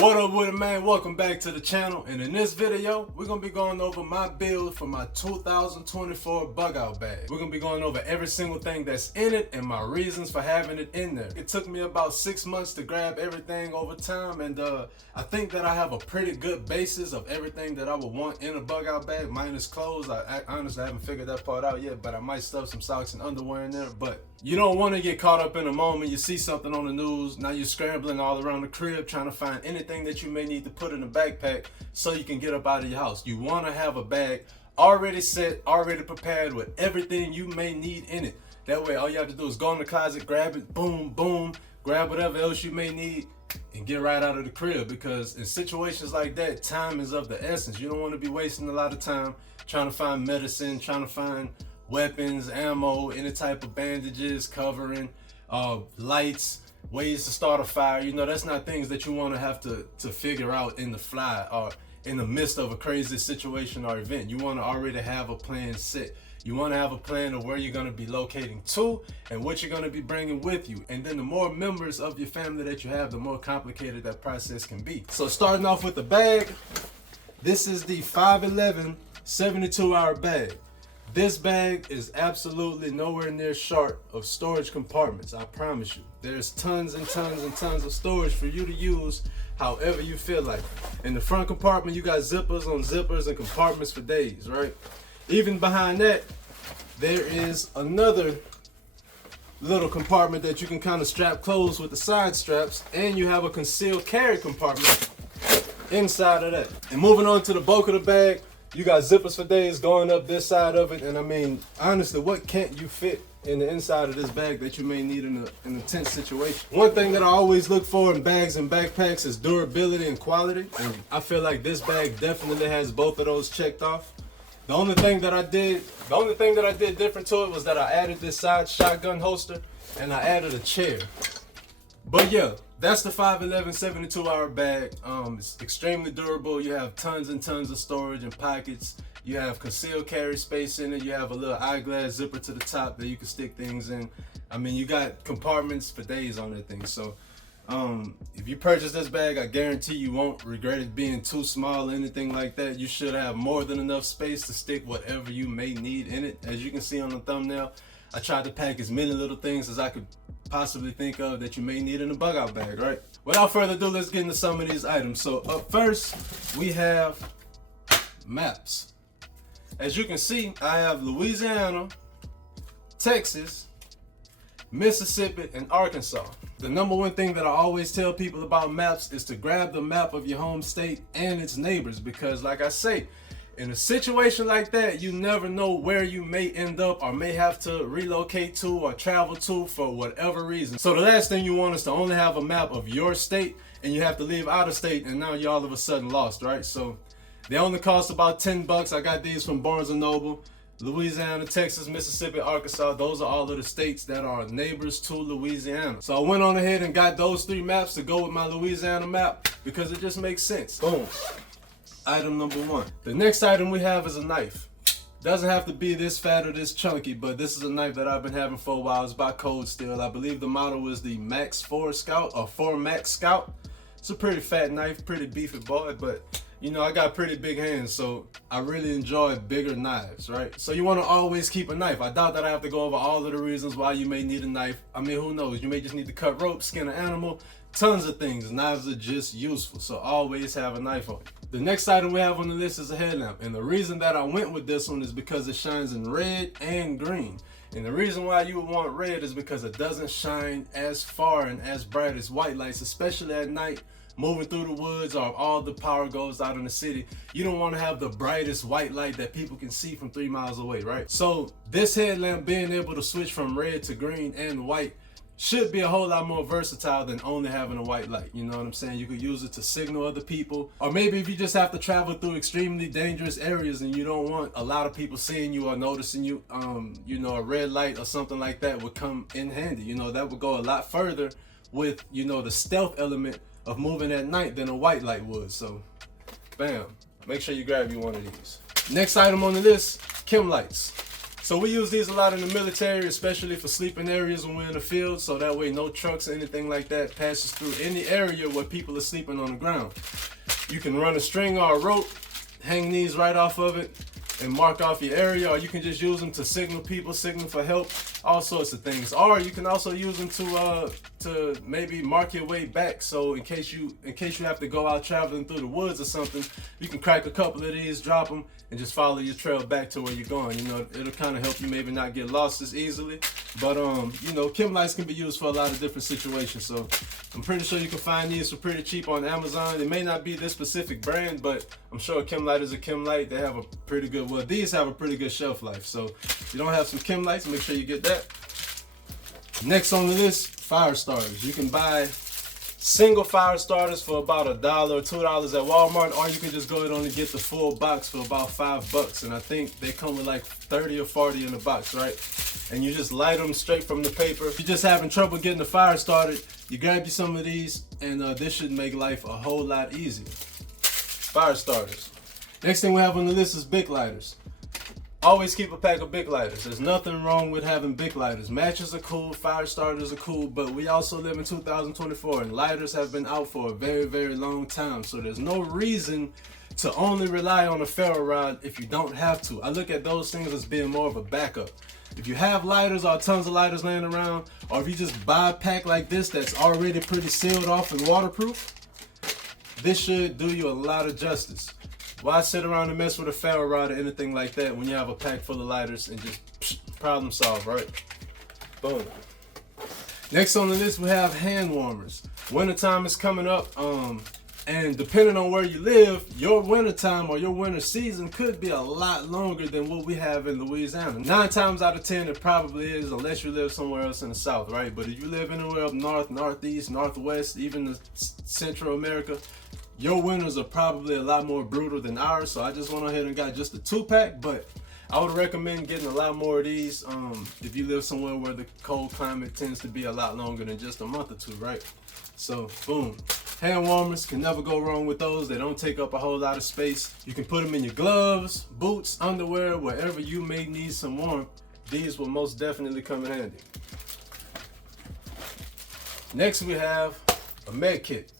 What up with it, man? Welcome back to the channel, and in this video we're gonna be going over my build for my 2024 bug out bag. We're gonna be going over every single thing that's in it and my reasons for having it in there. It took me about 6 months to grab everything over time, and I think that I have a pretty good basis of everything that I would want in a bug out bag, minus clothes. I honestly haven't figured that part out yet, but I might stuff some socks and underwear in there. But you don't want to get caught up in a moment. You see something on the news, now you're scrambling all around the crib trying to find anything that you may need to put in a backpack so you can get up out of your house. You want to have a bag already set, already prepared with everything you may need in it. That way all you have to do is go in the closet, grab it, boom, boom, grab whatever else you may need and get right out of the crib. Because in situations like that, time is of the essence. You don't want to be wasting a lot of time trying to find medicine, trying to find weapons, ammo, any type of bandages, covering, lights, ways to start a fire. You know, that's not things that you want to have to figure out in the fly or in the midst of a crazy situation or event. You want to already have a plan set. You want to have a plan of where you're going to be locating to and what you're going to be bringing with you. And then the more members of your family that you have, the more complicated that process can be. So starting off with the bag, this is the 511 72-hour bag. This bag is absolutely nowhere near short of storage compartments, I promise you. There's tons and tons and tons of storage for you to use however you feel like. In the front compartment, you got zippers on zippers and compartments for days, right? Even behind that, there is another little compartment that you can kind of strap closed with the side straps, and you have a concealed carry compartment inside of that. And moving on to the bulk of the bag, you got zippers for days going up this side of it. And I mean, honestly, what can't you fit in the inside of this bag that you may need in a tense situation? One thing that I always look for in bags and backpacks is durability and quality. And I feel like this bag definitely has both of those checked off. The only thing that I did different to it was that I added this side shotgun holster and I added a chair. But yeah, that's the 511 72-hour bag. It's extremely durable. You have tons and tons of storage and pockets. You have concealed carry space in it. You have a little eyeglass zipper to the top that you can stick things in. I mean, you got compartments for days on that thing. So if you purchase this bag, I guarantee you won't regret it being too small or anything like that. You should have more than enough space to stick whatever you may need in it. As you can see on the thumbnail, I tried to pack as many little things as I could possibly think of that you may need in a bug out bag, right? Without further ado, let's get into some of these items. So up first, we have maps. As you can see, I have Louisiana, Texas, Mississippi, and Arkansas. The number one thing that I always tell people about maps is to grab the map of your home state and its neighbors, because like I say, in a situation like that, you never know where you may end up or may have to relocate to or travel to for whatever reason. So the last thing you want is to only have a map of your state and you have to leave out of state and now you're all of a sudden lost, right? So they only cost about $10. I got these from Barnes & Noble. Louisiana, Texas, Mississippi, Arkansas, those are all of the states that are neighbors to Louisiana. So I went on ahead and got those 3 maps to go with my Louisiana map because it just makes sense. Boom. Item number 1. The next item we have is a knife. Doesn't have to be this fat or this chunky, but this is a knife that I've been having for a while. It's by Cold Steel. I believe the model is the Max 4 Scout or 4 Max Scout. It's a pretty fat knife, pretty beefy boy, but you know, I got pretty big hands, so I really enjoy bigger knives, right? So you want to always keep a knife. I doubt that I have to go over all of the reasons why you may need a knife. I mean, who knows? You may just need to cut rope, skin an animal, tons of things. Knives are just useful, so always have a knife on you. The next item we have on the list is a headlamp, and the reason that I went with this one is because it shines in red and green. And the reason why you would want red is because it doesn't shine as far and as bright as white lights, especially at night. Moving through the woods or all the power goes out in the city, you don't want to have the brightest white light that people can see from 3 miles away, right? So this headlamp being able to switch from red to green and white should be a whole lot more versatile than only having a white light. You know what I'm saying? You could use it to signal other people, or maybe if you just have to travel through extremely dangerous areas and you don't want a lot of people seeing you or noticing you, you know, a red light or something like that would come in handy. You know, that would go a lot further with, you know, the stealth element of moving at night than a white light would. So bam, make sure you grab you one of these. Next item on the list, chem lights. So we use these a lot in the military, especially for sleeping areas when we're in the field, so that way no trucks or anything like that passes through any area where people are sleeping on the ground. You can run a string or a rope, hang these right off of it, and mark off your area, or you can just use them to signal people, signal for help, all sorts of things. Or you can also use them to maybe mark your way back. So in case you have to go out traveling through the woods or something, you can crack a couple of these, drop them, and just follow your trail back to where you're going. You know, it'll kind of help you maybe not get lost as easily. But you know, chem lights can be used for a lot of different situations. So I'm pretty sure you can find these for pretty cheap on Amazon. It may not be this specific brand, but I'm sure a chem light is a chem light. They have a pretty good, well, these have a pretty good shelf life. So if you don't have some chem lights, make sure you get that. Next on the list, fire starters. You can buy single fire starters for about $1 or $2 at Walmart, or you can just go ahead and get the full box for about $5. And I think they come with like 30 or 40 in the box, right? And you just light them straight from the paper. If you're just having trouble getting the fire started, you grab you some of these, and this should make life a whole lot easier. Fire starters. Next thing we have on the list is Bic lighters. Always keep a pack of Bic lighters. There's nothing wrong with having Bic lighters. Matches are cool, fire starters are cool, but we also live in 2024 and lighters have been out for a very, very long time. So there's no reason to only rely on a ferro rod if you don't have to. I look at those things as being more of a backup. If you have lighters or tons of lighters laying around, or if you just buy a pack like this that's already pretty sealed off and waterproof, this should do you a lot of justice. Why sit around and mess with a ferro rod or anything like that when you have a pack full of lighters and just problem solve, right? Boom. Next on the list we have hand warmers. Wintertime is coming up, and depending on where you live, your wintertime or your winter season could be a lot longer than what we have in Louisiana. 9 times out of 10 it probably is, unless you live somewhere else in the south, right? But if you live anywhere up north, northeast, northwest, even the Central America, your winters are probably a lot more brutal than ours. So I just went ahead and got just a 2-pack, but I would recommend getting a lot more of these if you live somewhere where the cold climate tends to be a lot longer than just a month or two, right? So boom. Hand warmers, can never go wrong with those. They don't take up a whole lot of space. You can put them in your gloves, boots, underwear, wherever you may need some warmth. These will most definitely come in handy. Next we have a med kit.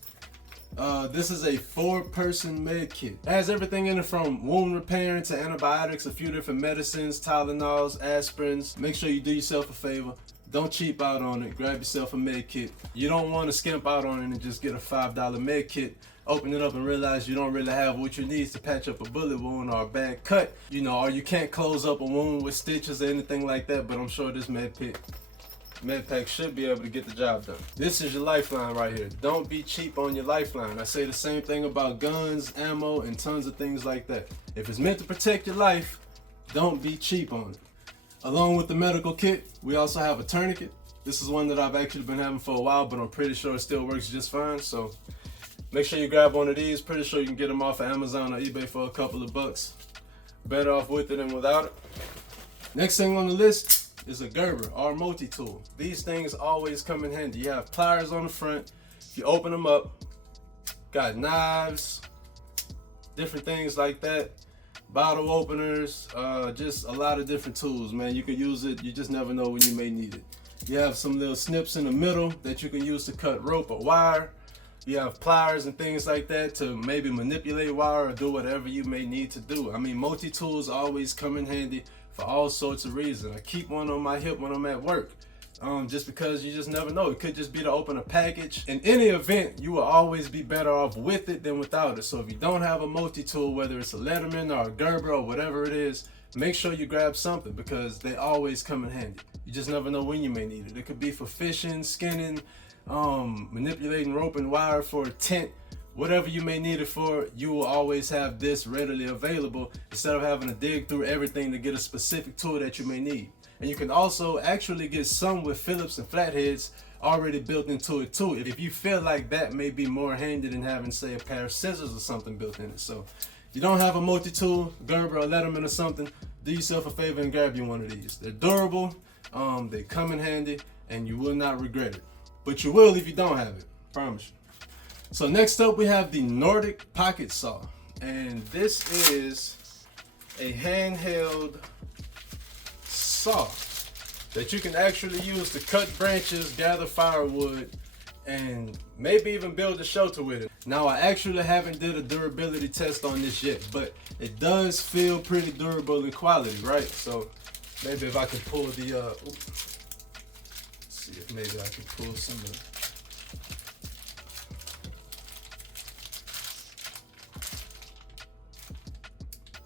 This is a 4-person med kit. It has everything in it from wound repairing to antibiotics, a few different medicines, Tylenols, aspirins. Make sure you do yourself a favor. Don't cheap out on it. Grab yourself a med kit. You don't want to skimp out on it and just get a $5 med kit. Open it up and realize you don't really have what you need to patch up a bullet wound or a bad cut. You know, or you can't close up a wound with stitches or anything like that, but I'm sure this med pack should be able to get the job done. This is your lifeline right here. Don't be cheap on your lifeline. I say the same thing about guns, ammo, and tons of things like that. If it's meant to protect your life, don't be cheap on it. Along with the medical kit, we also have a tourniquet. This is one that I've actually been having for a while, but I'm pretty sure it still works just fine. So make sure you grab one of these. Pretty sure you can get them off of Amazon or eBay for a couple of bucks. Better off with it than without it. Next thing on the list is a Gerber or multi-tool. These things always come in handy. You have pliers on the front. If you open them up, got knives, different things like that. Bottle openers, just a lot of different tools, man. You can use it, you just never know when you may need it. You have some little snips in the middle that you can use to cut rope or wire. You have pliers and things like that to maybe manipulate wire or do whatever you may need to do. I mean, multi-tools always come in handy for all sorts of reasons. I keep one on my hip when I'm at work. Just because you just never know. It could just be to open a package. In any event, you will always be better off with it than without it. So if you don't have a multi-tool, whether it's a Letterman or a Gerber or whatever it is, make sure you grab something because they always come in handy. You just never know when you may need it. It could be for fishing, skinning, manipulating rope and wire for a tent. Whatever you may need it for, you will always have this readily available instead of having to dig through everything to get a specific tool that you may need. And you can also actually get some with Phillips and flatheads already built into it too, if you feel like that may be more handy than having, say, a pair of scissors or something built in it. So if you don't have a multi-tool, Gerber or Letterman or something, do yourself a favor and grab you one of these. They're durable, they come in handy, and you will not regret it. But you will if you don't have it, promise you. So next up we have the Nordic Pocket Saw. And this is a handheld saw that you can actually use to cut branches, gather firewood, and maybe even build a shelter with it. Now, I actually haven't did a durability test on this yet, but it does feel pretty durable in quality, right? So maybe if I can pull the, let's see if maybe I can pull some of it.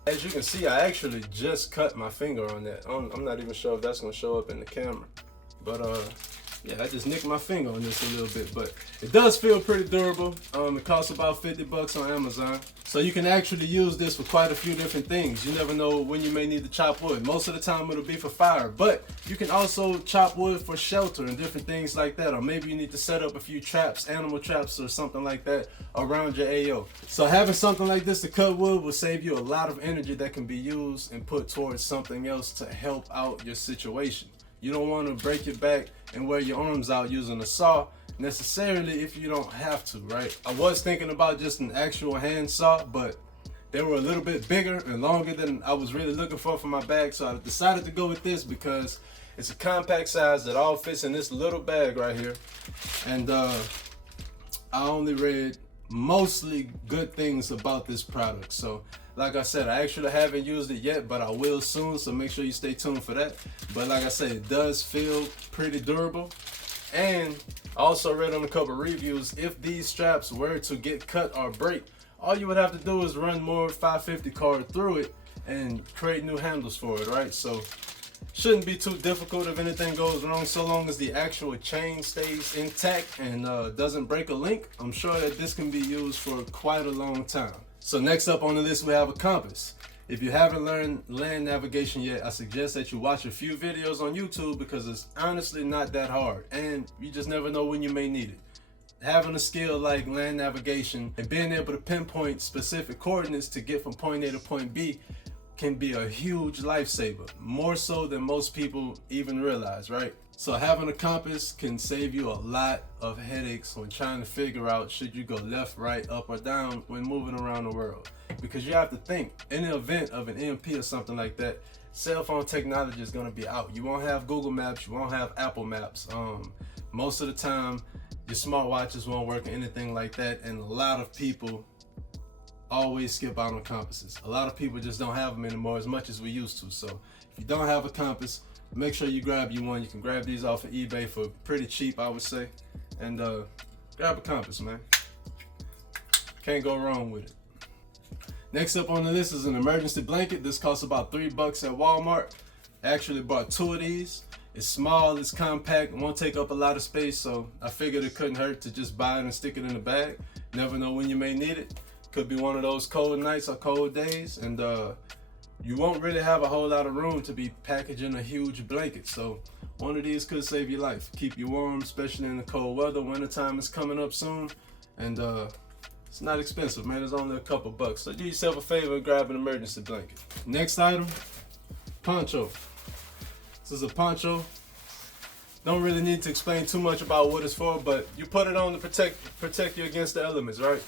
As you can see, I actually just cut my finger on that. I'm not even sure if that's gonna show up in the camera, but yeah, I just nicked my finger on this a little bit, but it does feel pretty durable. It costs about 50 bucks on Amazon. So you can actually use this for quite a few different things. You never know when you may need to chop wood. Most of the time it'll be for fire, but you can also chop wood for shelter and different things like that. Or maybe you need to set up a few traps, animal traps or something like that around your AO. So having something like this to cut wood will save you a lot of energy that can be used and put towards something else to help out your situation. You don't want to break your back and wear your arms out using a saw necessarily if you don't have to, right? I was thinking about just an actual hand saw, but they were a little bit bigger and longer than I was really looking for my bag. So I decided to go with this because it's a compact size that all fits in this little bag right here. And I only read mostly good things about this product. So like I said, I actually haven't used it yet, but I will soon, so make sure you stay tuned for that. But like I said, it does feel pretty durable. And I also read on a couple reviews, if these straps were to get cut or break, all you would have to do is run more 550 card through it and create new handles for it, right? So shouldn't be too difficult if anything goes wrong, so long as the actual chain stays intact and doesn't break a link. I'm sure that this can be used for quite a long time. So next up on the list, we have a compass. If you haven't learned land navigation yet, I suggest that you watch a few videos on YouTube because it's honestly not that hard and you just never know when you may need it. Having a skill like land navigation and being able to pinpoint specific coordinates to get from point A to point B can be a huge lifesaver, more so than most people even realize, right? So having a compass can save you a lot of headaches when trying to figure out should you go left, right, up, or down when moving around the world. Because you have to think, in the event of an EMP or something like that, cell phone technology is going to be out. You won't have Google Maps, you won't have Apple Maps. Most of the time, your smartwatches won't work or anything like that, and a lot of people always skip out on compasses. A lot of people just don't have them anymore as much as we used to. So if you don't have a compass, make sure you grab you one. You can grab these off of eBay for pretty cheap, I would say. And grab a compass, man. Can't go wrong with it. Next up on the list is an emergency blanket. This costs about $3 at Walmart. I actually bought 2 of these. It's small, it's compact, it won't take up a lot of space, so I figured it couldn't hurt to just buy it and stick it in the bag. Never know when you may need it. Could be one of those cold nights or cold days, and you won't really have a whole lot of room to be packaging a huge blanket. So one of these could save your life, keep you warm, especially in the cold weather. Wintertime is coming up soon, and it's not expensive, man. It's only a couple bucks. So do yourself a favor and grab an emergency blanket. Next item, poncho. This is a poncho. Don't really need to explain too much about what it's for, but you put it on to protect you against the elements, right?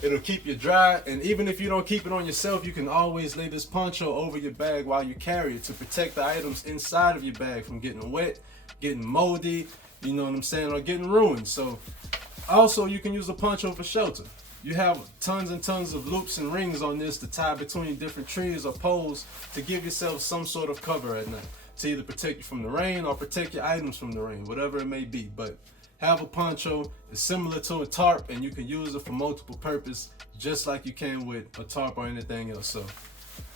It'll keep you dry, and even if you don't keep it on yourself, you can always lay this poncho over your bag while you carry it to protect the items inside of your bag from getting wet, getting moldy, you know what I'm saying, or getting ruined. So also you can use a poncho for shelter. You have tons and tons of loops and rings on this to tie between different trees or poles to give yourself some sort of cover at night, to either protect you from the rain or protect your items from the rain, whatever it may be. But have a poncho. It's similar to a tarp, and you can use it for multiple purposes, just like you can with a tarp or anything else. So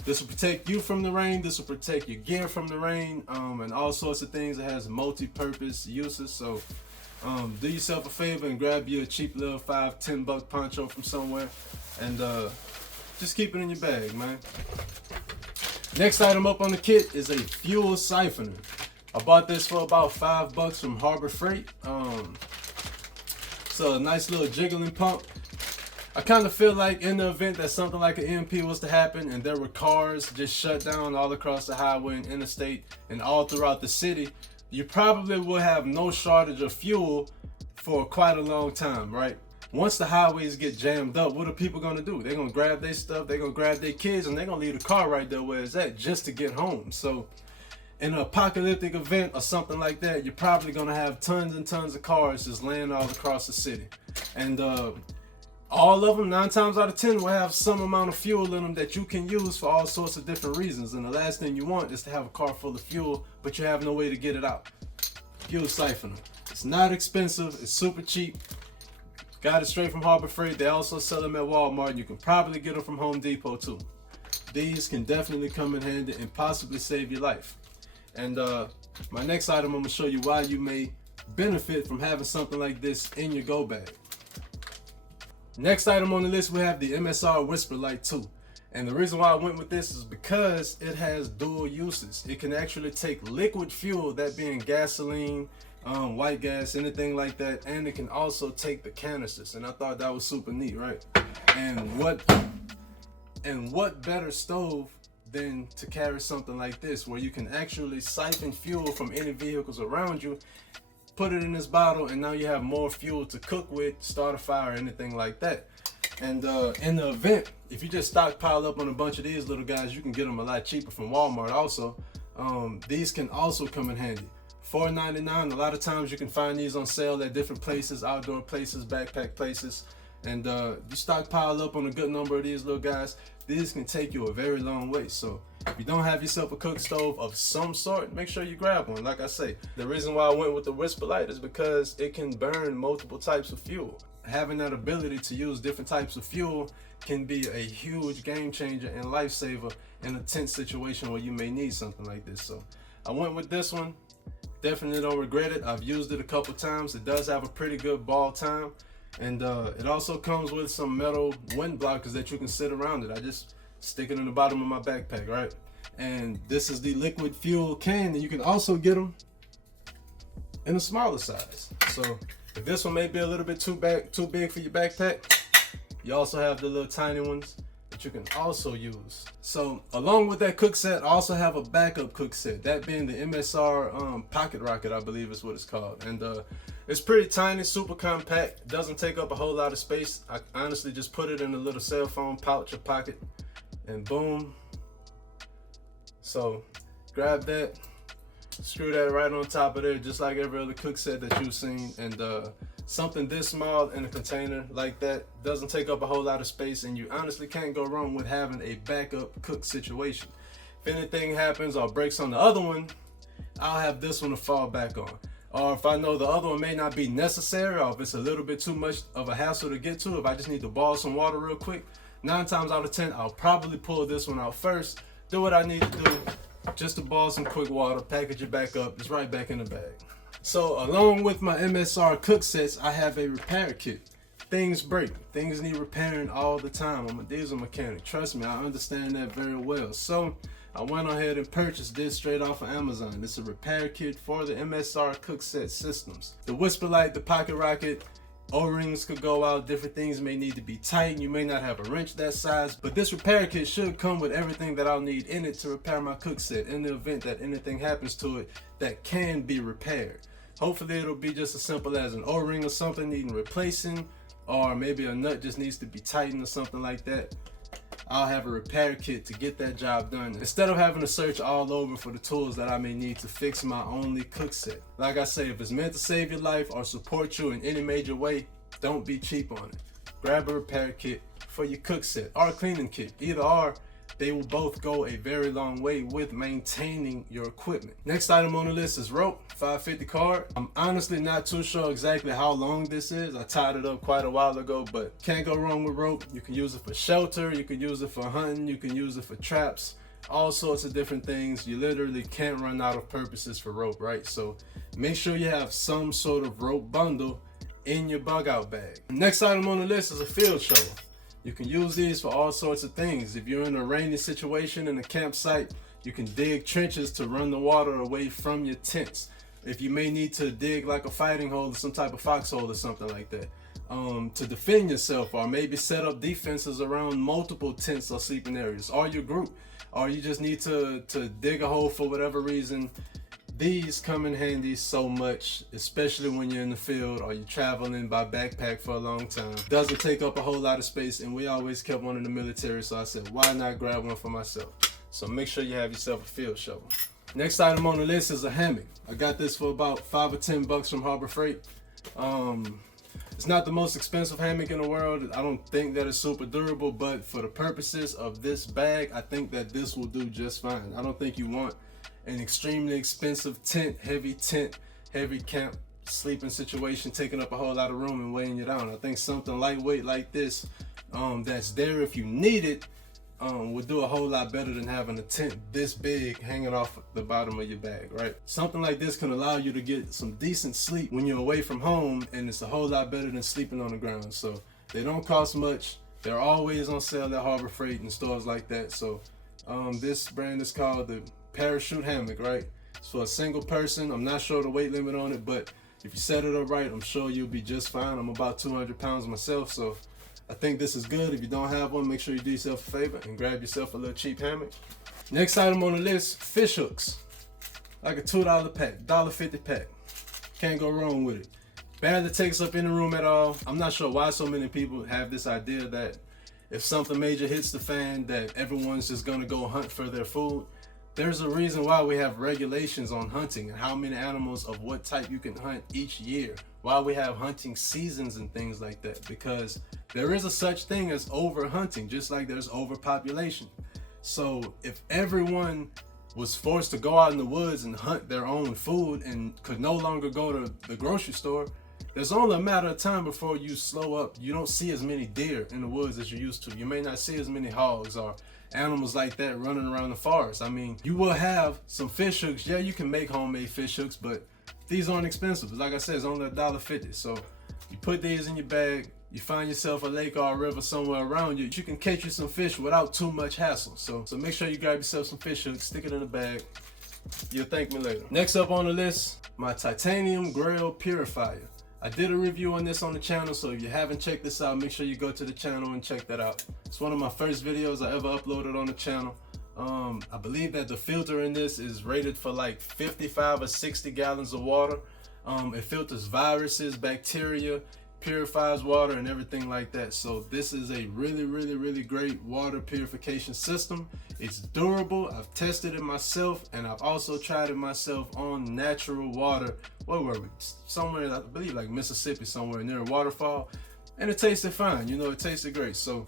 this will protect you from the rain. This will protect your gear from the rain, and all sorts of things. It has multi-purpose uses. So do yourself a favor and grab you a cheap little $5-10 poncho from somewhere, and just keep it in your bag, man. Next item up on the kit is a fuel siphoner. I bought this for about $5 from Harbor Freight. So a nice little jiggling pump. I kind of feel like in the event that something like an EMP was to happen and there were cars just shut down all across the highway and interstate and all throughout the city, you probably will have no shortage of fuel for quite a long time, right? Once the highways get jammed up, what are people gonna do? They're gonna grab their stuff, they're gonna grab their kids, and they're gonna leave the car right there where it's at just to get home. So In an apocalyptic event or something like that, you're probably gonna have tons and tons of cars just laying all across the city. And all of them, 9 times out of 10, will have some amount of fuel in them that you can use for all sorts of different reasons. And the last thing you want is to have a car full of fuel, but you have no way to get it out. Fuel siphoner. It's not expensive, it's super cheap. Got it straight from Harbor Freight. They also sell them at Walmart. You can probably get them from Home Depot too. These can definitely come in handy and possibly save your life. And my next item, I'm gonna show you why you may benefit from having something like this in your go bag. Next item on the list, we have the MSR Whisper Light 2. And the reason why I went with this is because it has dual uses. It can actually take liquid fuel, that being gasoline, white gas, anything like that, and it can also take the canisters. And I thought that was super neat, right? And what better stove than to carry something like this, where you can actually siphon fuel from any vehicles around you, put it in this bottle, and now you have more fuel to cook with, start a fire, anything like that. And in the event, if you just stockpile up on a bunch of these little guys, you can get them a lot cheaper from Walmart also. These can also come in handy. $4.99, a lot of times you can find these on sale at different places, outdoor places, backpack places. And you stockpile up on a good number of these little guys, these can take you a very long way. So if you don't have yourself a cook stove of some sort, make sure you grab one. Like I say, the reason why I went with the Whisper Light is because it can burn multiple types of fuel. Having that ability to use different types of fuel can be a huge game changer and lifesaver in a tense situation where you may need something like this. So I went with this one. Definitely don't regret it. I've used it a couple times. It does have a pretty good ball time. And it also comes with some metal wind blockers that you can sit around it. I just stick it in the bottom of my backpack, right? And this is the liquid fuel can, and you can also get them in a smaller size. So if this one may be a little bit too big for your backpack, you also have the little tiny ones that you can also use. So along with that cook set, I also have a backup cook set, that being the MSR Pocket Rocket, I believe is what it's called. And it's pretty tiny, super compact, doesn't take up a whole lot of space. I honestly just put it in a little cell phone pouch or pocket, and boom. So grab that, screw that right on top of there, just like every other cook set that you've seen. And something this small in a container like that doesn't take up a whole lot of space, and you honestly can't go wrong with having a backup cook situation. If anything happens or breaks on the other one, I'll have this one to fall back on. Or if I know the other one may not be necessary, or if it's a little bit too much of a hassle to get to, if I just need to boil some water real quick, 9 times out of 10, I'll probably pull this one out first, do what I need to do, just to boil some quick water, package it back up, it's right back in the bag. So along with my MSR cook sets, I have a repair kit. Things break, things need repairing all the time. I'm a diesel mechanic, trust me, I understand that very well. So I went ahead and purchased this straight off of Amazon. It's a repair kit for the MSR cook set systems. The Whisper Light, the Pocket Rocket, O-rings could go out, different things may need to be tightened. You may not have a wrench that size, but this repair kit should come with everything that I'll need in it to repair my cook set in the event that anything happens to it that can be repaired. Hopefully it'll be just as simple as an O-ring or something needing replacing, or maybe a nut just needs to be tightened or something like that. I'll have a repair kit to get that job done, instead of having to search all over for the tools that I may need to fix my only cook set. Like I say, if it's meant to save your life or support you in any major way, don't be cheap on it. Grab a repair kit for your cook set or a cleaning kit. Either or, they will both go a very long way with maintaining your equipment. Next item on the list is rope, 550 cord. I'm honestly not too sure exactly how long this is. I tied it up quite a while ago, but can't go wrong with rope. You can use it for shelter, you can use it for hunting, you can use it for traps, all sorts of different things. You literally can't run out of purposes for rope, right? So make sure you have some sort of rope bundle in your bug out bag. Next item on the list is a field shovel. You can use these for all sorts of things. If you're in a rainy situation in a campsite, you can dig trenches to run the water away from your tents. If you may need to dig like a fighting hole or some type of foxhole or something like that, to defend yourself, or maybe set up defenses around multiple tents or sleeping areas, or your group, or you just need to dig a hole for whatever reason. These come in handy so much, especially when you're in the field or you're traveling by backpack for a long time. Doesn't take up a whole lot of space, and we always kept one in the military, so I said, why not grab one for myself? So make sure you have yourself a field shovel. Next item on the list is a hammock. I got this for about $5 or $10 from Harbor Freight. It's not the most expensive hammock in the world. I don't think that it's super durable, but for the purposes of this bag, I think that this will do just fine. I don't think you want an extremely expensive tent, heavy camp sleeping situation taking up a whole lot of room and weighing you down. I think something lightweight like this, that's there if you need it, would do a whole lot better than having a tent this big hanging off the bottom of your bag, right? Something like this can allow you to get some decent sleep when you're away from home, and it's a whole lot better than sleeping on the ground. So they don't cost much. They're always on sale at Harbor Freight and stores like that. So this brand is called the Parachute Hammock, right? It's for a single person. I'm not sure the weight limit on it, but if you set it up right, I'm sure you'll be just fine. I'm about 200 pounds myself, so I think this is good. If you don't have one, make sure you do yourself a favor and grab yourself a little cheap hammock. Next item on the list, fish hooks. Like a $2 pack, $1.50 pack. Can't go wrong with it. Barely takes up any room at all. I'm not sure why so many people have this idea that if something major hits the fan, that everyone's just gonna go hunt for their food. There's a reason why we have regulations on hunting and how many animals of what type you can hunt each year. Why we have hunting seasons and things like that, because there is a such thing as overhunting, just like there's overpopulation. So if everyone was forced to go out in the woods and hunt their own food and could no longer go to the grocery store, there's only a matter of time before you slow up. You don't see as many deer in the woods as you used to. You may not see as many hogs or animals like that running around the forest. I mean, you will have some fish hooks. Yeah, you can make homemade fish hooks, but these aren't expensive. Like I said, it's only $1.50. So you put these in your bag, you find yourself a lake or a river somewhere around you, you can catch you some fish without too much hassle. So make sure you grab yourself some fish hooks, stick it in the bag. You'll thank me later. Next up on the list, my titanium grill purifier. I did a review on this on the channel, so if you haven't checked this out, make sure you go to the channel and check that out. It's one of my first videos I ever uploaded on the channel. I believe that the filter in this is rated for like 55 or 60 gallons of water. It filters viruses, bacteria, purifies water and everything like that. So this is a really great water purification system. It's durable. I've tested it myself, and I've also tried it myself on natural water. Where were we? Somewhere, I believe like Mississippi, somewhere near a waterfall, and it tasted fine. You know, it tasted great. So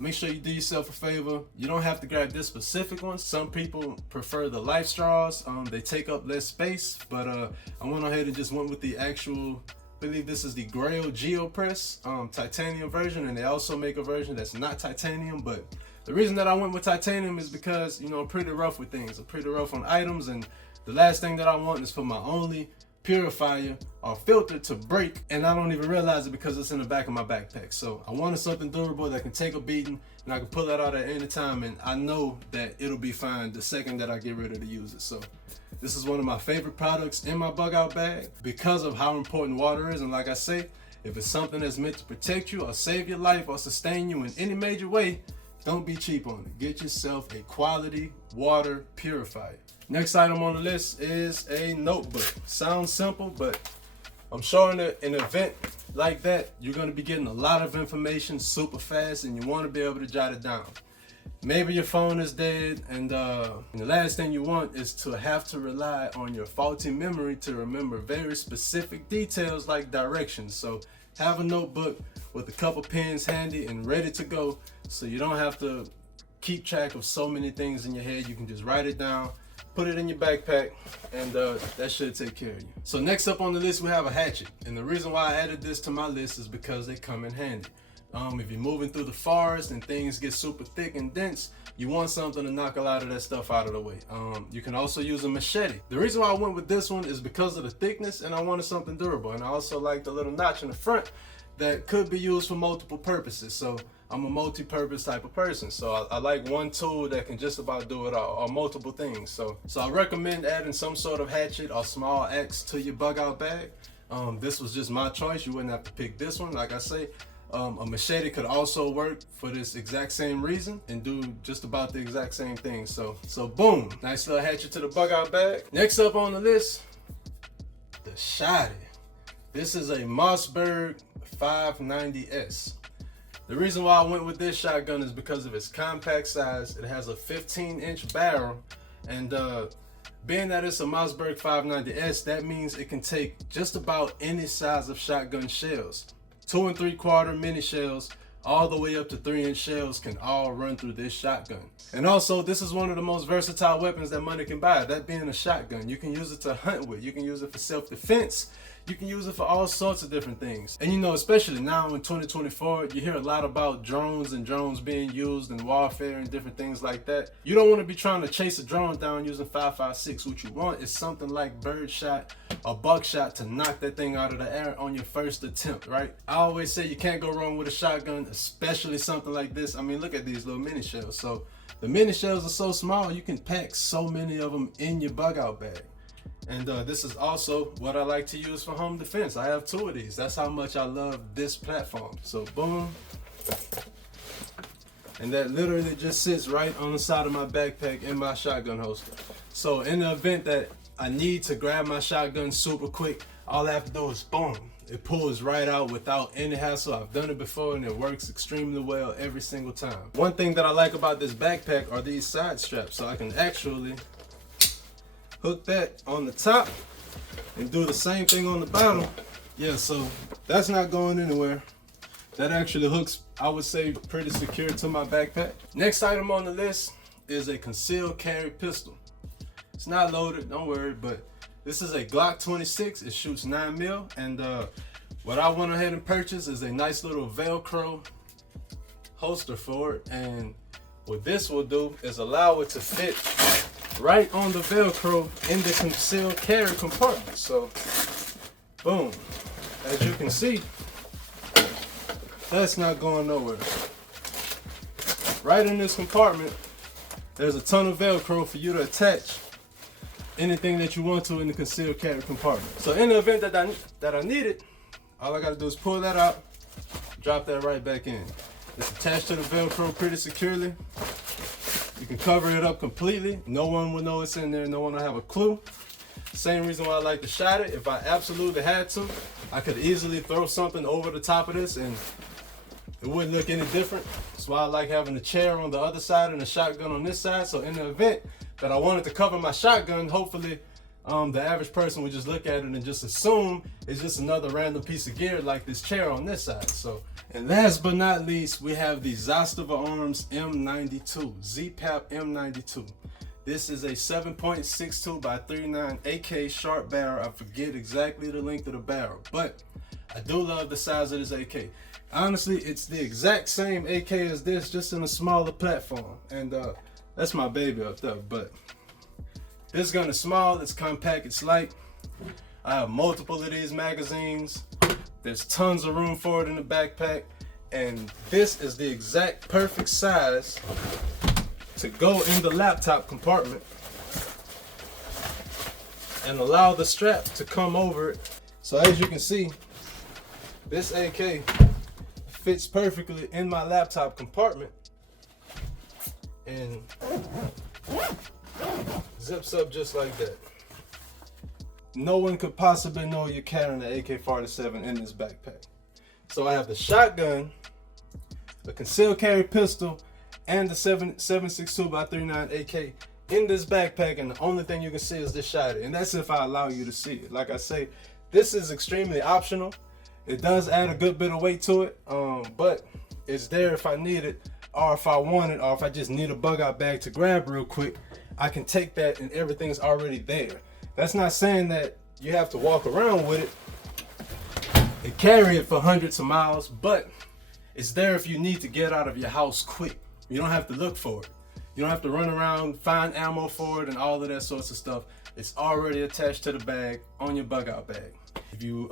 make sure you do yourself a favor. You don't have to grab this specific one. Some people prefer the Life Straws. They take up less space, but I went ahead and just went with the actual, I believe this is the Grail GeoPress titanium version, and they also make a version that's not titanium. But the reason that I went with titanium is because, you know, I'm pretty rough with things. I'm pretty rough on items, and the last thing that I want is for my only purifier or filter to break, and I don't even realize it because it's in the back of my backpack. So I wanted something durable that can take a beating, and I can pull that out at any time, and I know that it'll be fine the second that I get ready to use it. So this is one of my favorite products in my bug out bag because of how important water is. And like I say, if it's something that's meant to protect you or save your life or sustain you in any major way, don't be cheap on it. Get yourself a quality water purifier. Next item on the list is a notebook. Sounds simple, but I'm sure in an event like that, you're going to be getting a lot of information super fast, and you want to be able to jot it down. Maybe your phone is dead, and the last thing you want is to have to rely on your faulty memory to remember very specific details like directions. So have a notebook with a couple pens handy and ready to go, so you don't have to keep track of so many things in your head. You can just write it down, put it in your backpack, and that should take care of you. So next up on the list, we have a hatchet. And the reason why I added this to my list is because they come in handy. If you're moving through the forest and things get super thick and dense, you want something to knock a lot of that stuff out of the way. You can also use a machete. The reason why I went with this one is because of the thickness, and I wanted something durable. And I also like the little notch in the front that could be used for multiple purposes. So I'm a multi-purpose type of person. So I like one tool that can just about do it all, or multiple things. So I recommend adding some sort of hatchet or small axe to your bug out bag. This was just my choice. You wouldn't have to pick this one. Like I say, a machete could also work for this exact same reason and do just about the exact same thing. So boom, nice little hatchet to the bug out bag. Next up on the list, the Shotty. This is a Mossberg 590S. The reason why I went with this shotgun is because of its compact size. It has a 15-inch barrel, and Being that it's a Mossberg 590S, that means it can take just about any size of shotgun shells. 2 3/4 mini shells, all the way up to 3-inch shells can all run through this shotgun. And also, this is one of the most versatile weapons that money can buy, that being a shotgun. You can use it to hunt with, you can use it for self-defense, you can use it for all sorts of different things. And you know, especially now in 2024, you hear a lot about drones and drones being used in warfare and different things like that. You don't want to be trying to chase a drone down using 5.56. What you want is something like birdshot or buckshot to knock that thing out of the air on your first attempt, right? I always say you can't go wrong with a shotgun, especially something like this. I mean, look at these little mini shells. So the mini shells are so small, you can pack so many of them in your bug out bag. And this is also what I like to use for home defense. I have 2 of these. That's how much I love this platform. So boom. And that literally just sits right on the side of my backpack in my shotgun holster. So in the event that I need to grab my shotgun super quick, all I have to do is boom. It pulls right out without any hassle. I've done it before and it works extremely well every single time. One thing that I like about this backpack are these side straps. So I can actually hook that on the top and do the same thing on the bottom. Yeah, so that's not going anywhere. That actually hooks, I would say, pretty secure to my backpack. Next item on the list is a concealed carry pistol. It's not loaded, don't worry, but this is a Glock 26. It shoots 9mm, and what I went ahead and purchased is a nice little Velcro holster for it. And what this will do is allow it to fit right on the Velcro in the concealed carry compartment. So boom, as you can see, that's not going nowhere. Right in this compartment, there's a ton of Velcro for you to attach anything that you want to in the concealed carry compartment. So in the event that I need it, all I gotta do is pull that out, drop that right back in. It's attached to the Velcro pretty securely. You can cover it up completely. No one will know it's in there. No one will have a clue. Same reason why I like to shot it. If I absolutely had to, I could easily throw something over the top of this and it wouldn't look any different. That's why I like having a chair on the other side and a shotgun on this side. So in the event that I wanted to cover my shotgun, hopefully the average person would just look at it and just assume it's just another random piece of gear like this chair on this side. So, and last but not least, we have the Zastava Arms M92, ZPAP M92. This is a 7.62 by 39 AK sharp barrel. I forget exactly the length of the barrel, but I do love the size of this AK. Honestly, it's the exact same AK as this, just in a smaller platform. And that's my baby up there, but this gun is small, it's compact, it's light. I have multiple of these magazines. There's tons of room for it in the backpack. And this is the exact perfect size to go in the laptop compartment and allow the strap to come over it. So as you can see, this AK fits perfectly in my laptop compartment and zips up just like that. No one could possibly know you're carrying an AK-47 in this backpack. So I have the shotgun, the concealed carry pistol, and the 7.62 by 39 AK in this backpack, and the only thing you can see is this shot, and that's if I allow you to see it. Like I say, this is extremely optional. It does add a good bit of weight to it, but it's there if I need it, or if I want it, or if I just need a bug out bag to grab real quick. I can take that and everything's already there. That's not saying that you have to walk around with it and carry it for hundreds of miles, but it's there if you need to get out of your house quick. You don't have to look for it. You don't have to run around, find ammo for it and all of that sorts of stuff. It's already attached to the bag on your bug out bag. If you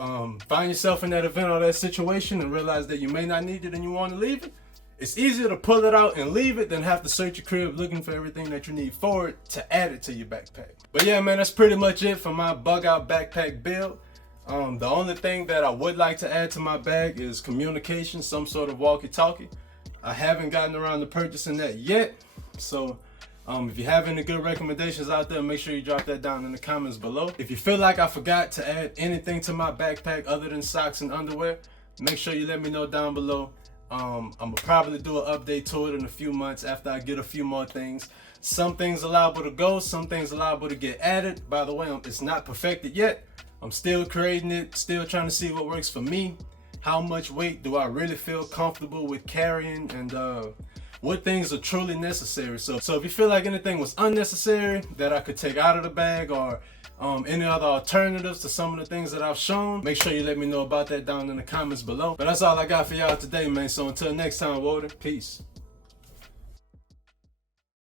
find yourself in that event or that situation and realize that you may not need it and you want to leave it, it's easier to pull it out and leave it than have to search your crib looking for everything that you need for it to add it to your backpack. But yeah, man, that's pretty much it for my bug out backpack build. The only thing that I would like to add to my bag is communication, some sort of walkie-talkie. I haven't gotten around to purchasing that yet. So if you have any good recommendations out there, make sure you drop that down in the comments below. If you feel like I forgot to add anything to my backpack other than socks and underwear, make sure you let me know down below. I'm gonna probably do an update to it in a few months after I get a few more things. Some things allowable to go, some things allowable to get added. By the way, it's not perfected yet. I'm still creating it, still trying to see what works for me. How much weight do I really feel comfortable with carrying, and what things are truly necessary. So if you feel like anything was unnecessary that I could take out of the bag, or any other alternatives to some of the things that I've shown, make sure you let me know about that down in the comments below. But that's all I got for y'all today, man. So until next time, Woden, peace.